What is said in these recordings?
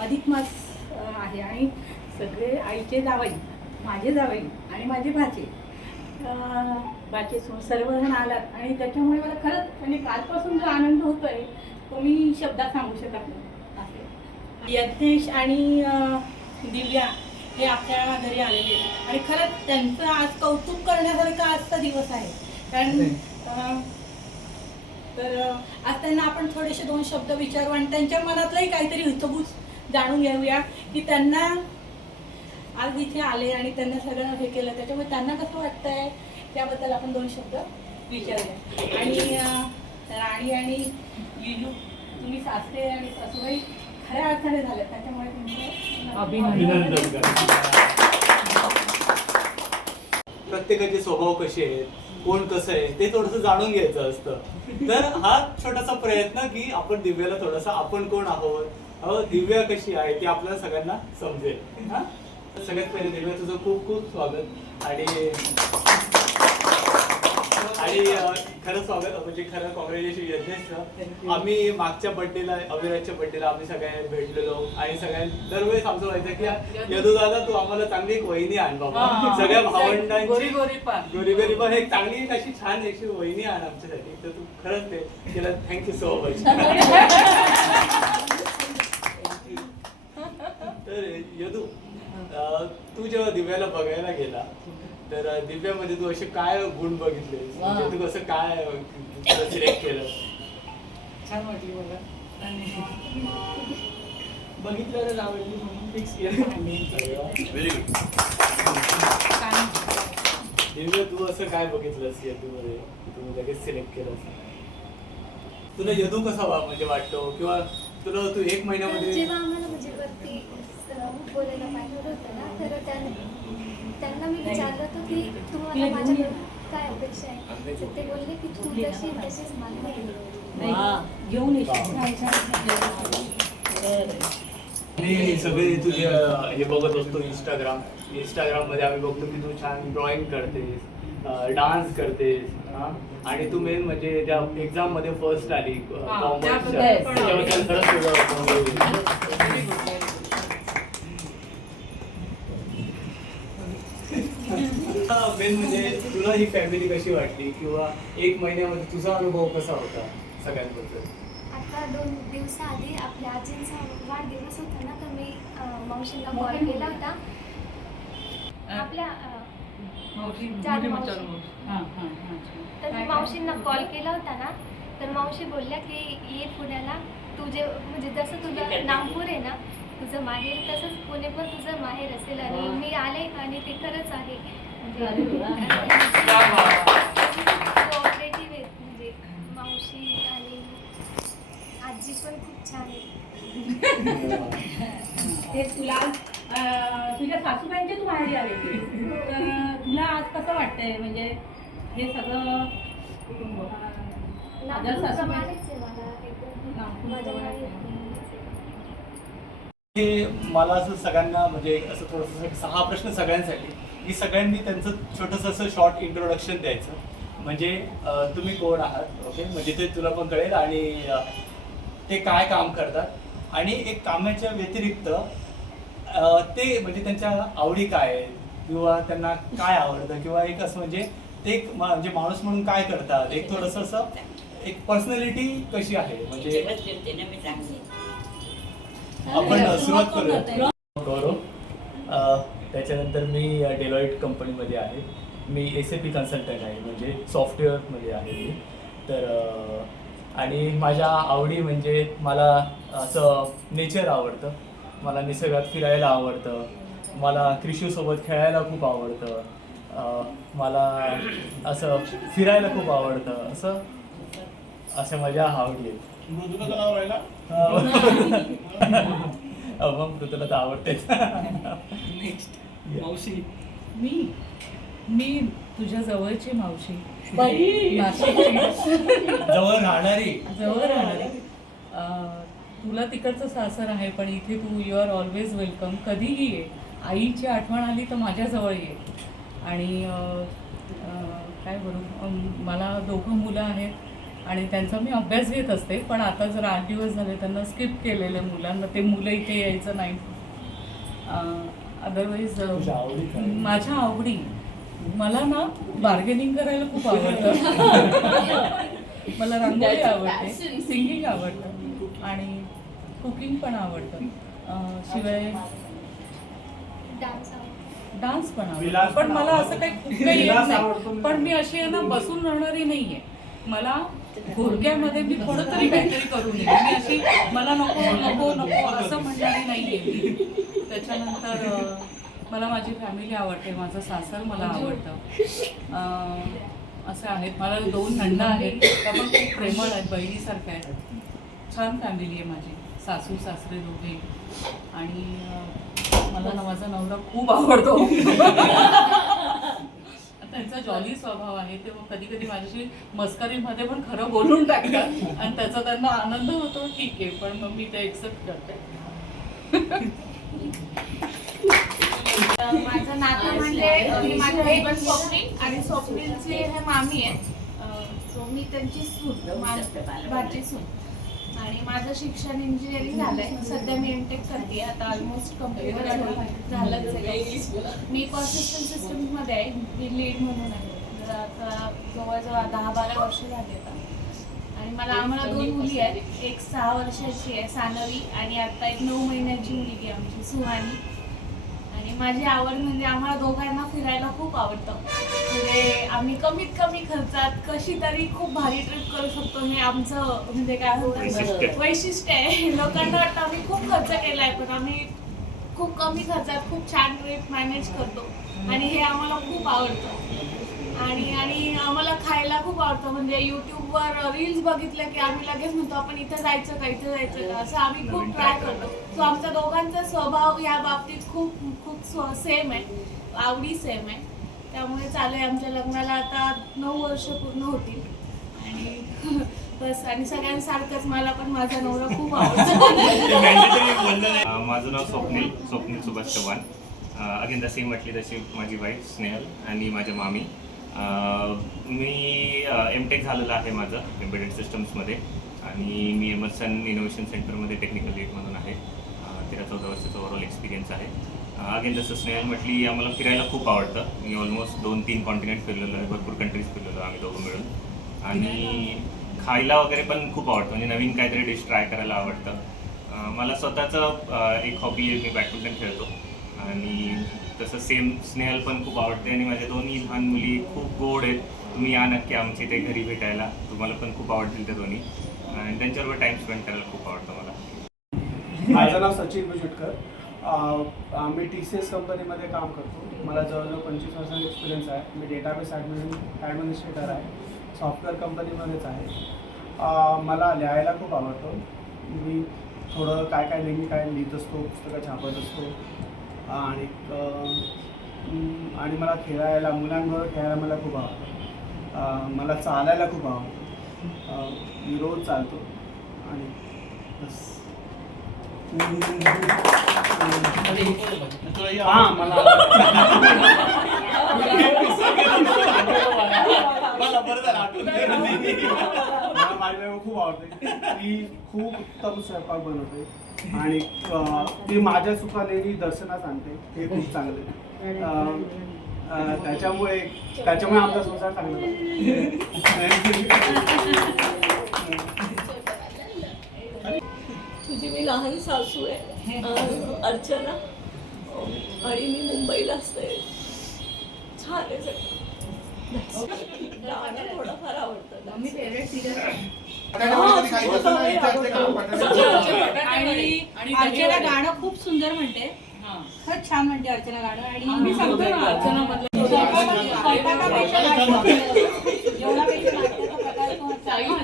अधिक मास आहे आणि सगळे आईचे जावई, माझे जावई आणि माझे भाचे सर्वजण आलात आणि त्याच्यामुळे मला खरंच आणि कालपासून जो आनंद होतोय तो मी शब्दात सांगू शकत नाही. असे यज्ञेश आणि दिव्या हे आपल्या घरी आलेले आहेत आणि खरंच त्यांचं आज कौतुक करण्यासारखा आजचा दिवस आहे. कारण तर आज त्यांना आपण थोडेसे दोन शब्द विचारू आणि त्यांच्या मनातलंही काहीतरी हितगुज जाणून घेऊया की त्यांना आज इथे आले आणि त्यांना सगळं हे केलं त्याच्यामुळे त्यांना कसं वाटतंय त्याबद्दल आपण दोन शब्द विचारूया. आणि राणी आणि युलू तुम्ही सासरे आणि सासूबाई खऱ्या अर्थाने झाले त्याच्यामुळे तुमचं अभिनंदन. प्रत्येकाचे स्वभाव कसे आहेत, कोण कसं आहे ते थोडंसं जाणून घ्यायचं असतं. तर हा छोटासा प्रयत्न की आपण दिव्याला थोडासा आपण कोण आहोत, दिव्या कशी आहे ते आपल्याला सगळ्यांना समजेल. हा, सगळ्यात पहिले दिव्या तुझं खूप खूप स्वागत आणि खरं स्वागत म्हणजे खरं कॉंग्रॅच्युलेशन यज्ञेश. आम्ही मागच्या बर्थडेला अविराजच्या बर्थडेला आम्ही सगळ्या भेटलेलो आणि सगळ्या दरवेळेस आमचं व्हायचं की यदू दादा तू आम्हाला चांगली एक वहिनी आण बाबा, सगळ्या भावंडांची गोरीगरीबा हे चांगली एक अशी छान अशी वहिनी आण आमच्यासाठी. तर तू खरंच ते केलं, थँक्यू सो मच. तर यदू तू जेव्हा दिव्याला बघायला गेला तर दिव्यामध्ये तू असे काय गुण बघितले, तू कसं काय सिलेक्ट केलं? छान वाटली मला आणि बघितल्यावर आवडली म्हणून फिक्स केलं. दिव्या तू असं काय बघितलंस यदूमध्ये तू लगेच सिलेक्ट केलं? तुला यदू कसा म्हणजे वाटतो किंवा तुला तू एक महिन्यामध्ये जेव्हा आम्हाला म्हणजे वरती बोलायला पाठवलं होतं ना तर त्यांना मी विचारलं होतं की तुम्हाला माझ्याकडून काय अपेक्षा आहे. तर ते बोलले की तू जशी तशीच मला घेऊन मी सगळे तुझे हे बघत असतो इंस्टाग्राम मध्ये आम्ही बघतो की तू छान ड्रॉइंग करतेस, डान्स करतेस आणि तू मेन म्हणजे त्या एक्झाम मध्ये फर्स्ट आली मेन म्हणजे तुला ही फॅमिली कशी वाटली किंवा एक महिन्यामध्ये तुझा अनुभव कसा होता सगळ्यांबद्दल? आता 2 दिवसाआधी आपल्या आजींचा वाढदिवस होता ना तर मी मावशींना कॉल केला होता. आपल्या तर मी मावशींना कॉल केला होता ना तर मावशी बोलल्या की ये पुण्याला तुझे म्हणजे जसं तुझं नागपूर आहे ना तुझं माहेर तसंच पुणे पण तुझं माहेर असेल. आणि मी आले आणि ते खरंच आहे म्हणजे मावशी आणि आजी पण खूप छान आहे. ते तुला तुझ्या सासूबाईंचे तू माहेरी आले तर तुला आज कसं वाटतंय म्हणजे हे सगळं मला असं सगळ्यांना म्हणजे असं थोडंसं 6 प्रश्न सगळ्यांसाठी की सगळ्यांनी त्यांचं छोटंसं असं शॉर्ट इंट्रोडक्शन द्यायचं म्हणजे तुम्ही कोण आहात, ओके, म्हणजे ते तुला पण कळेल आणि ते काय काम करतात आणि एक कामाच्या व्यतिरिक्त ते म्हणजे त्यांच्या आवडी काय आहेत किंवा त्यांना काय आवडतं किंवा एक असं म्हणजे ते म्हणजे माणूस म्हणून काय करतात, एक थोडंसं असं एक पर्सनॅलिटी कशी आहे म्हणजे आपण सुरुवात करूया. गौरव, त्याच्यानंतर मी डेलॉइट कंपनीमध्ये आहे. मी SAP कन्सल्टंट आहे म्हणजे सॉफ्टवेअरमध्ये आहे मी. तर आणि माझ्या आवडी म्हणजे मला असं नेचर आवडतं, मला निसर्गात फिरायला आवडतं, मला कृषीसोबत खेळायला खूप आवडतं, मला असं फिरायला खूप आवडतं, असं माझ्या आवडी आहेत. मग मृदूला तर आवडतेच. मावशी मी तुझ्या जवळची मावशी, जवळ राहणारी तुला तिकडचं सासर आहे पण इथे तू यू आर ऑलवेज वेलकम. कधीही ये, आईची आठवण आली तर माझ्याजवळ ये. आणि काय बोलू, मला 2 मुलं आहेत. आणि त्यांचा मी अभ्यास घेत असते. पण आता जर 8 दिवस झाले त्यांना स्किप केलेलं मुलांना, ते मुलं इथे यायचं नाही. अदरवाईज तुझ्या आवडी काय? माझ्या आवडी, मला ना बार्गेनिंग करायला खूप आवडतं. मला रांगोळी आवडते, सिंगिंग आवडतं आणि कुकिंग पण आवडतं. शिवाय डान्स पण आवडतो. पण मला असं काही येत नाही. पण मी अशी आहे ना बसून राहणारी नाहीये. मला गुडघ्यामध्ये मी थोडं तरी काहीतरी करून येते. मी अशी मला नको नको नको असं म्हणणारी नाहीये मी. त्याच्यानंतर मला माझी फॅमिली आवडते, माझं सासर मला आवडतं. असे आहेत. मला 2 नंदा आहेत, त्या पण खूप प्रेमळ आहेत, बहिणीसारख्या आहेत. छान फॅमिली आहे माझी, सासू सासरे दोघे. आणि मला ना माझा नवरा खूप आवडतो. त्यांचा जॉली स्वभाव आहे. ते कधी कधी माझ्याशी मस्करीमध्ये पण खरं बोलून टाकतात आणि त्याचा त्यांना आनंद होतो. ठीक आहे, पण मग मी ते एक्सेप्ट करते. माझं नातं म्हणजे माझे हजबंड स्वप्नील आणि स्वप्नीलचे हे मामी आहेत. सो मी त्यांची सून, भाची सून. आणि माझं शिक्षण इंजिनिअरिंग झालंय. सध्या मी एमटेक करते. आता ऑलमोस्ट कंप्लीट झालंच आहे. मी पर्सिस्टंट सिस्टम्समध्ये आहे, मी लीड म्हणून आहे. तर आता जवळजवळ 10-12 वर्ष झाली आता. आणि आम्हाला 2 मुली आहेत. एक 6 वर्षाची आहे सानवी आणि आता एक 9 महिन्याची मुलगी आमची सुहानी. आणि माझी आवड म्हणजे आम्हाला दोघांना फिरायला खूप आवडतं. म्हणजे आम्ही कमीत कमी खर्चात कशी तरी खूप भारी ट्रिप करू शकतो, हे आमचं म्हणजे काय म्हणतात वैशिष्ट्य आहे. लोकांना वाटतं आम्ही खूप खर्च केलाय, पण आम्ही खूप कमी खर्चात खूप छान ट्रिप मॅनेज करतो. आणि हे आम्हाला खूप आवडतं. आणि आम्हाला खायला खूप आवडतं. म्हणजे युट्यूबवर रील्स बघितल्या की आम्ही लगेच म्हणतो आपण इथं जायचं का, इथं जायचं का, असं आम्ही खूप ट्राय करतो. सो आमचा दोघांचा स्वभाव या बाबतीत खूप खूप सेम आहे, आवडी सेम आहे. त्यामुळे चालू आहे. आमच्या लग्नाला आता 9 वर्ष पूर्ण होतील. आणि बस, आणि सगळ्यांसारखंच मला पण माझा नवरा खूप आवडतो. माझं नाव स्वप्नील सुभाष चव्हाण. अगेन जशी म्हटली तशी माझी वाईफ स्नेहल आणि माझ्या मामी. मी एमटेक झालेलं आहे माझं एम्बेडेड सिस्टम्समध्ये. आणि मी एमर्सन इनोव्हेशन सेंटरमध्ये टेक्निकल लीड म्हणून आहे. 13-14 वर्षाचा ओव्हरऑल एक्सपिरियन्स आहे. अगेन जसं स्नेहल म्हटली, आम्हाला फिरायला खूप आवडतं. मी ऑलमोस्ट 2-3 कॉन्टिनेंट फिरलेलो आहे, भरपूर कंट्रीज फिरलेलो आम्ही दोघं मिळून. आणि खायला वगैरे पण खूप आवडतं, म्हणजे नवीन काहीतरी डिश ट्राय करायला आवडतं. मला स्वतःचं एक हॉबी आहे, मी बॅडमिंटन खेळतो. आणि तसं सेम स्नेहल पण खूप आवडते. आणि माझ्या 2 लहान मुली खूप गोड आहेत. तुम्ही या नक्की आमच्या इथे घरी भेटायला, तुम्हाला पण खूप आवडतील त्या दोन्ही. आणि त्यांच्याबरोबर टाईम स्पेंड करायला खूप आवडतं मला. माझं नाव सचिन भुजटकर. मी TCS कंपनीमध्ये काम करतो. मला जवळजवळ 25 वर्षांचा एक्सपिरियन्स आहे. मी डेटाबेस ॲडमिनिस्ट्रेटर आहे, सॉफ्टवेअर कंपनीमध्येच आहे. मला लिहायला खूप आवडतं. मी थोडं काय नेहमी काय लिहित असतो, पुस्तकं छापत असतो. आणि मला खेळायला, मुलांबरोबर खेळायला मला खूप आवडतं. मला चालायला खूप आवडतं. मी रोज चालतो. आणि बस. हां, मला माझी बायको खूप आवडते. ती खूप उत्तम स्वयंपाक बनवते. आणि ती माझ्या सुखाने दर्शनात आणते, हे खूप चांगले. त्याच्यामुळे आमचा संसार चांगला तुझी मी लहान सासू आहे, अर्चना. आणि मी मुंबईला असते. छान आहे सगळं. गाणं थोडंफार आवडतं. आणि अर्चना गाणं खूप सुंदर म्हणते, खरंच छान म्हणते अर्चना गाणं. आणि मी सांगतो ना, अर्चना मधलं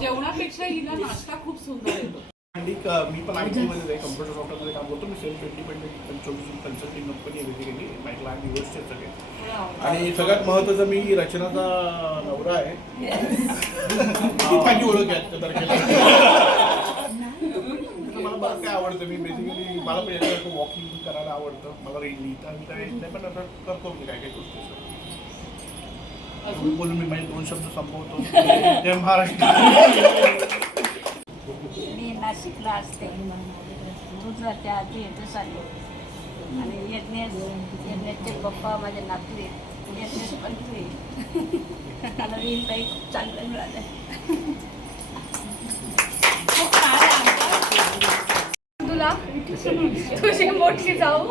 जेवणापेक्षा हिला नाश्ता खूप सुंदर येतो. आणि मी पण IT-मध्ये आहे, कम्प्युटर सॉफ्टवेअरमध्ये काम करतो. मी सेल्फ इंडिपेंडेंट कन्सल्टिंग कंपनी आहे बेसिकली. माझे क्लायंट युएसचे सगळे. आणि सगळ्यात महत्त्वाचं, मी रचनाचा नवरा आहे. ही माझी ओळख आहे आजच्या तारखेला. मला बरं काय आवडतं, मी बेसिकली मला पण याच्यासारखं वॉकिंग करायला आवडतं. मला लिहिता मी काय नाही, पण असं करतो मी काय गोष्टी. बोलून मी माझे 2 शब्द संपवतो. जय महाराष्ट्र. मी नाशिकला असते, दूध राहते आधी येतच आले आणि यज्ञेशचे पप्पा माझे नातू आहेत, यज्ञेश पण तू मला रीनबाई खूप चांगलं मिळालं. तुला तुझी मोठी जाऊ.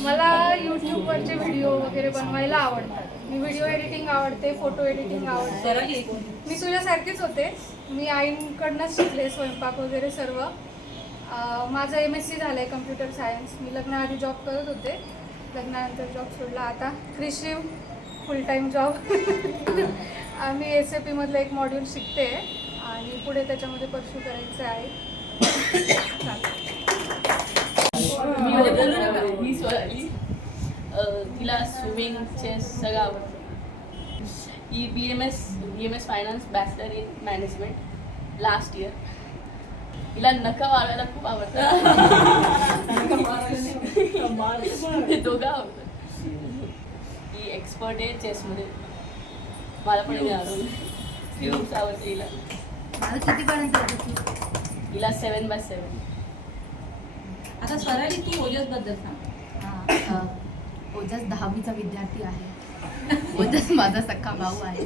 मला यूट्यूबवरचे व्हिडिओ वगैरे बनवायला आवडतात. मी व्हिडिओ एडिटिंग आवडते, फोटो एडिटिंग आवडते. मी तुझ्यासारखीच होते. मी आईंकडनंच शिकले स्वयंपाक वगैरे सर्व. माझं MSc झालं आहे कम्प्युटर सायन्स. मी लग्नाआधी जॉब करत होते, लग्नानंतर जॉब सोडला. आता क्रिशिव फुल टाईम जॉब. आम्ही SAP मधलं एक मॉड्यूल शिकते आणि पुढे त्याच्यामध्ये परस्यू करायचं आहे. मी स्वराली, तिला स्विमिंग, चेस सगळं आवडतं. ही BMS finance bachelor in management last year. तिला नखं मारायला खूप आवडतं. ते दोघं आवडतं. ही एक्सपर्ट आहे चेसमध्ये. मला पण खूप आवडते हिला. कितीपर्यंत हिला 7/7. आता स्वराली तू ओजसबद्दल सांग. ओजस 10वीचा विद्यार्थी आहे. ओजस माझा सख्खा भाऊ आहे.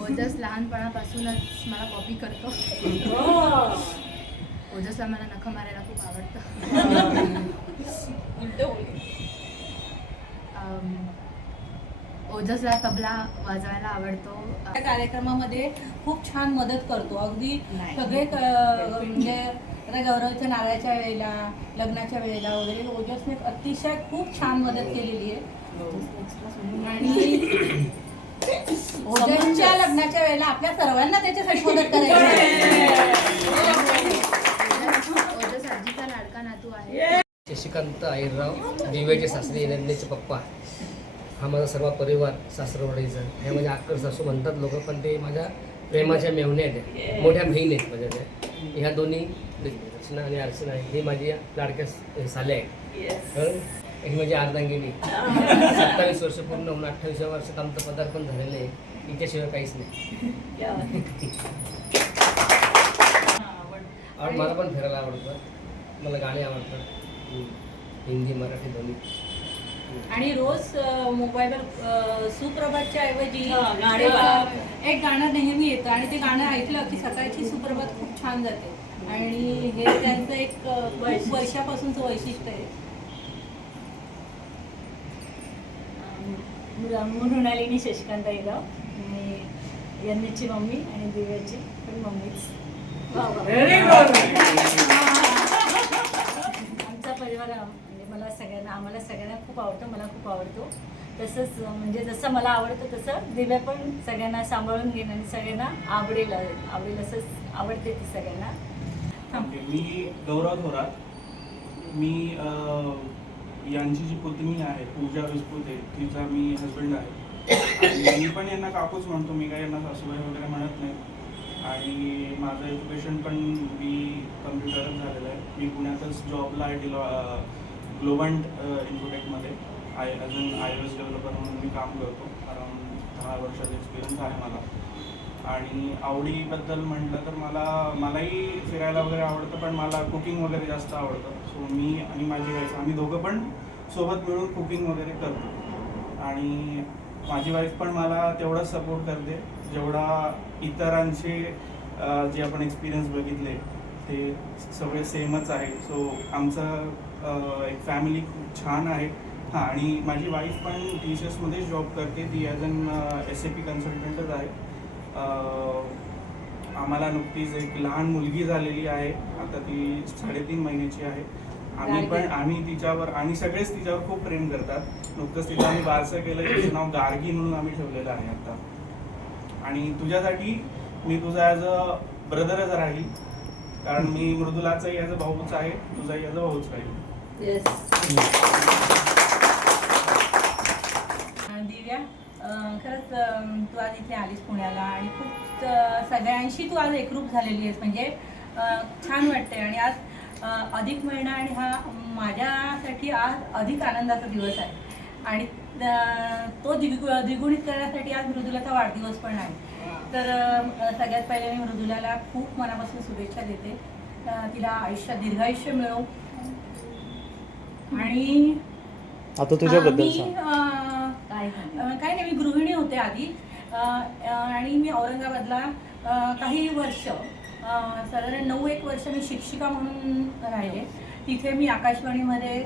ओजस लहानपणापासूनच मला कॉपी करतो. ओजसला मला नखं मारायला खूप आवडतं. ओजसला तबला वाजवायला आवडतो. त्या कार्यक्रमामध्ये खूप छान मदत करतो. अगदी सगळे म्हणजे आता गौरवच्या नारळाच्या वेळेला, लग्नाच्या वेळेला वगैरे ओजसने अतिशय खूप छान मदत केलेली आहे. आणि ओजसच्या लग्नाच्या वेळेला आपल्या सर्वांना त्याच्यासाठी मदत करायची. ओजस आजीचा लाडका नातू आहे. शशिकांत आईरराव, दिव्याचे सासरे, नंदेचे पप्पा. हा माझा सर्व परिवार सासरवाडीचा. हे माझ्या अक्कर सासू म्हणतात लोक, पण ते माझ्या प्रेमाच्या मेवण्या आहेत, मोठ्या बहीण आहेत माझ्या त्या. ह्या दोन्ही रचना आणि अर्चना आहे. ही माझी लाडक्या साल्या आहेत. ही माझी अर्धांगिनी. 27 वर्ष पूर्ण होऊन 28व्या वर्षात आमचं पदार्पण झालेलं आहे. हिच्याशिवाय काहीच नाही. आणि मला पण फिरायला आवडतं. मला गाणे आवडतात, हिंदी मराठी दोन्ही. आणि रोज मोबाईलवर सुप्रभातच्या ऐवजी एक गाणं नेहमी येतं आणि ते गाणं ऐकलं की सकाळची सुप्रभात खूप छान जाते. आणि हे त्यांचं एक खूप वर्षापासूनचं वैशिष्ट्य आहे. मृणालिनी शशिकांत आईरराव. मी यज्ञेशची मम्मी आणि दिव्याची पण मम्मीच. आमचा परिवार म्हणजे आम्हाला सगळ्यांना खूप आवडतं. मला खूप आवडतो. तसंच म्हणजे जसं मला आवडतं तसं दिव्या पण सगळ्यांना सांभाळून घेईन आणि सगळ्यांना आवडेल असंच आवडते ती सगळ्यांना. मी गौरव थोरात. मी यांची जी पुतणी आहे पूजा विस्पुते, तिचा मी हजबंड आहे. आणि मी पण यांना काकूच म्हणतो. मी काय यांना सासूबाई वगैरे म्हणत नाही. आणि माझं एज्युकेशन पण मी कम्प्युटरच झालेलं आहे. मी पुण्यातच जॉबला आहे ग्लोबंट इन्फोटेकमध्ये ॲज अन iOS डेव्हलपर म्हणून मी काम करतो. अराउंड 10 वर्षाचा एक्सपिरियन्स आहे मला. आणि आवडीबद्दल म्हटलं तर मलाही फिरायला वगैरे आवडतं, पण मला कुकिंग वगैरे जास्त आवडतं. सो मी आणि माझी वाईफ आम्ही दोघं पण सोबत मिळून कुकिंग वगैरे करतो. आणि माझी वाईफ पण मला तेवढाच सपोर्ट करते जेवढा इतरांचे जे आपण एक्सपिरियन्स बघितले ते सगळे सेमच आहे. सो आमचं एक फॅमिली खूप छान आहे. हां, आणि माझी वाईफ पण TCSमध्येच जॉब करते. ती ॲज अन SAP कन्सल्टंटच आहे. आम्हाला नुकतीच एक लहान मुलगी झालेली आहे. आता ती 3.5 महिन्याची आहे. आम्ही तिच्यावर आणि सगळेच तिच्यावर खूप प्रेम करतात. नुकतंच तिला आम्ही बारसं केलं. तिचं नाव गार्गी म्हणून आम्ही ठेवलेलं आहे आता. आणि तुझ्यासाठी मी तुझा ॲज अ ब्रदरच राहील, कारण मी मृदुलाचाही ॲज अ भाऊच आहे, तुझाही ॲज अ भाऊच राहील. दिव्या, खरंच तू आज इथे आलीस पुण्याला आणि खूप सगळ्यांशी तू आज एकरूप झालेली आहेस. म्हणजे छान वाटते. आणि आज अधिक महिना आणि हा माझ्यासाठी आज अधिक आनंदाचा दिवस आहे आणि तो द्विगुणित करण्यासाठी आज मृदुलाचा वाढदिवस पण आहे. तर सगळ्यात पहिले मी मृदुलाला खूप मनापासून शुभेच्छा देते. तिला आयुष्यात दीर्घायुष्य मिळो. आणि आता तुझ्याबद्दल काय नाही, मी गृहिणी होते आधी आणि मी औरंगाबादला काही वर्ष साधारण 9-1 वर्ष मी शिक्षिका म्हणून राहिले. तिथे मी आकाशवाणीमध्ये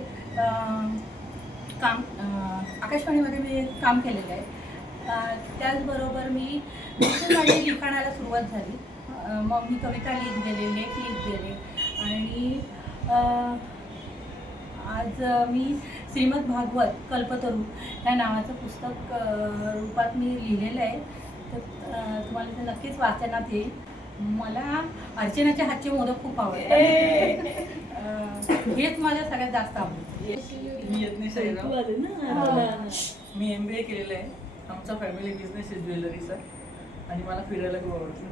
मी काम केलेलं आहे. त्याचबरोबर मी माझ्या लिखाणाला सुरुवात झाली. मग मी कविता लिहित गेले, लेख लिहित गेले आणि आज मी श्रीमद भागवत कल्पतरू या नावाचं पुस्तक रूपात मी लिहिलेलं आहे. तर तुम्हाला ते नक्कीच वाचनात येईल. मला अर्चनाच्या हातचे मोदक खूप आवडतात. हेच माझ्या सगळ्यात जास्त आवडतं. मी MBA केलेलं आहे. आमचा फॅमिली बिझनेस आहे ज्वेलरीचा आणि मला फिरायला खूप आवडतं.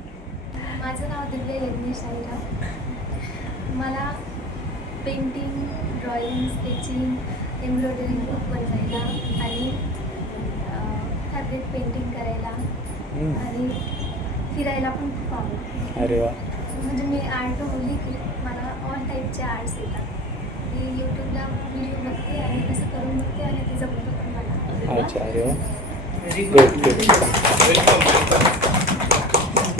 माझं नाव दिव्या यज्ञेश साईराम. मला पेंटिंग, ड्रॉइंग, स्केचिंग, एम्ब्रॉयडरी खूप बनवायला आणि फॅब्रिक पेंटिंग करायला आणि फिरायला पण खूप आवडतं. अरे वा. म्हणजे मी आर्ट बोलली की मला ऑल टाईपचे आर्ट्स येतात. मी यूट्यूबला व्हिडिओ बघते आणि तसं करून बघते आणि ते जमतं पण मला. अच्छा. अरे वा.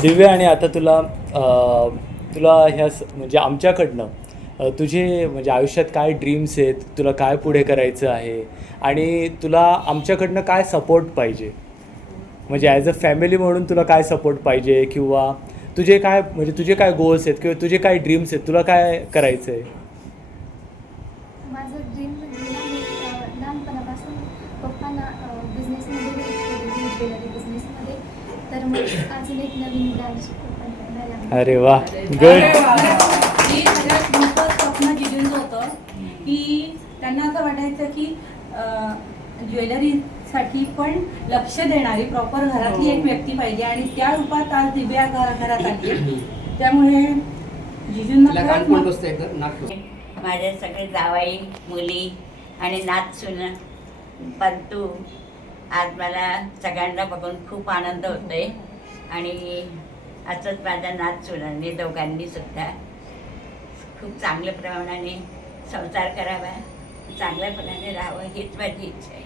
दिव्या, आणि आता तुला ह्या म्हणजे आमच्याकडनं तुझे म्हणजे आयुष्यात काय ड्रीम्स आहेत, तुला काय पुढे करायचं आहे आणि तुला आमच्याकडनं काय सपोर्ट पाहिजे, म्हणजे ॲज अ फॅमिली म्हणून तुला काय सपोर्ट पाहिजे किंवा तुझे काय गोल्स आहेत किंवा तुझे काय ड्रीम्स आहेत, तुला काय करायचं आहे? माझं ड्रीम म्हणजे मी लहानपणापासून पप्पांना बिझनेसमध्ये ज्वेलरी बिझनेसमध्ये, तर मग अजून एक नवीन ब्रँच ओपन करणार आहे. अरे वा, गुड. हे सगळ्यात मोठं स्वप्न जिजूंचं होतं की त्यांना असं वाटायचं की ज्वेलरीसाठी पण लक्ष देणारी प्रॉपर घरातली एक व्यक्ती पाहिजे आणि त्या रूपात आज दिव्या घरात आली. त्यामुळे जिजूंना माझे सगळे जावाई, मुली आणि नातसून पंतू, आज मला सगळ्यांना बघून खूप आनंद होतोय आणि असंच माझ्या नातसूनांनी दोघांनी सुद्धा खूप चांगल्या प्रमाणाने संसार करावा, चांगल्यापणाने राहावं हीच माझी इच्छा आहे.